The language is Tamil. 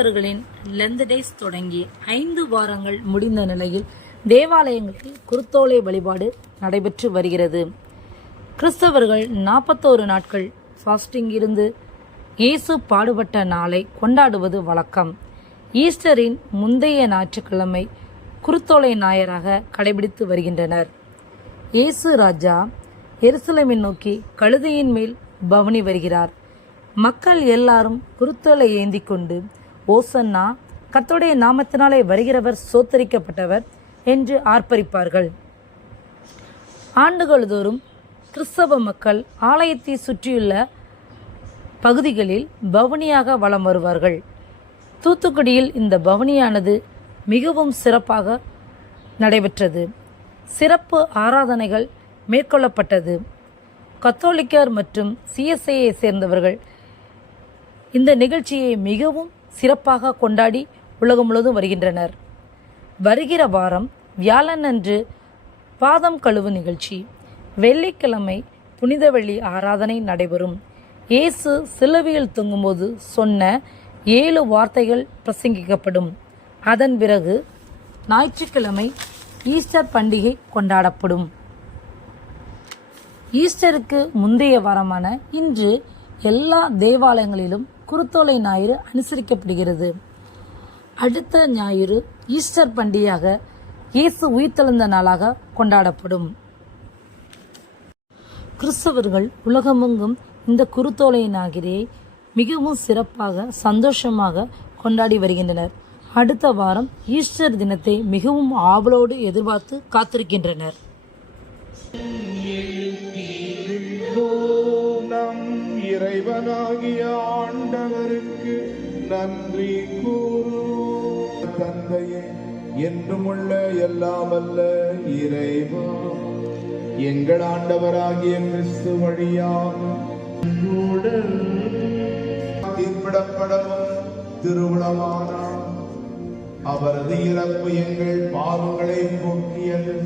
கிறிஸ்தவர்களின் லெந்த் டேஸ் தொடங்கி 5 வாரங்கள் முடிந்த நிலையில் தேவாலயங்களில் குருத்தோலை வழிபாடு நடைபெற்று வருகிறது. கிறிஸ்தவர்கள் 41 நாட்கள் ஃபாஸ்டிங் இருந்து இயேசு பாடுபட்ட நாளை கொண்டாடுவது வழக்கம். ஈஸ்டரின் முந்தைய ஞாயிற்றுக்கிழமை குருத்தோலை ஞாயிறாக கடைபிடித்து வருகின்றனர். இயேசு ராஜா எருசலேமை நோக்கி கழுதையின் மேல் பவனி வருகிறார். மக்கள் எல்லாரும் குருத்தோலை ஏந்தி கொண்டு ஓசன்னா, கர்த்தருடைய நாமத்தினாலே வருகிறவர் சோத்தரிக்கப்பட்டவர் என்று ஆர்ப்பரிப்பார்கள். ஆண்டுகள் கிறிஸ்தவ மக்கள் ஆலயத்தை சுற்றியுள்ள பகுதிகளில் பவனியாக வலம் வருவார்கள். தூத்துக்குடியில் இந்த பவனியானது மிகவும் சிறப்பாக நடைபெற்றது. சிறப்பு ஆராதனைகள் மேற்கொள்ளப்பட்டது. கத்தோலிக்கர் மற்றும் சிஎஸ்ஐயை சேர்ந்தவர்கள் இந்த நிகழ்ச்சியை மிகவும் சிறப்பாக கொண்டாடி உலகம் முழுவதும் வருகின்றனர். வருகிற வாரம் வியாழன் அன்று பாதம் கழுவு நிகழ்ச்சி, வெள்ளிக்கிழமை புனித வெள்ளி ஆராதனை நடைபெறும். இயேசு சிலுவையில் தொங்கும்போது சொன்ன 7 வார்த்தைகள் பிரசங்கிக்கப்படும். அதன் பிறகு ஞாயிற்றுக்கிழமை ஈஸ்டர் பண்டிகை கொண்டாடப்படும். ஈஸ்டருக்கு முந்தைய வாரமான இன்று எல்லா தேவாலயங்களிலும் குருத்தோலை ஞாயிறு அனுசரிக்கப்படுகிறது. அடுத்த ஞாயிறு ஈஸ்டர் பண்டிகையாக இயேசு உயிர்த்தெழுந்த நாளாக கொண்டாடப்படும். கிறிஸ்தவர்கள் உலகமெங்கும் இந்த குருத்தோலை ஞாயிறை மிகவும் சிறப்பாக சந்தோஷமாக கொண்டாடி வருகின்றனர். அடுத்த வாரம் ஈஸ்டர் தினத்தை மிகவும் ஆவலோடு எதிர்பார்த்து காத்திருக்கின்றனர். இறைவனாகிய ஆண்டவருக்கு நன்றி கூறு. தந்தையே, என்றுமுள்ள எல்லாமல்ல இறைவா, எங்கள் ஆண்டவராகிய கிறிஸ்து வழியாக தீர்ப்பிடப்படவும் திருவிழமானார். அவரது இறப்பு எங்கள் பாவங்களை போக்கியது.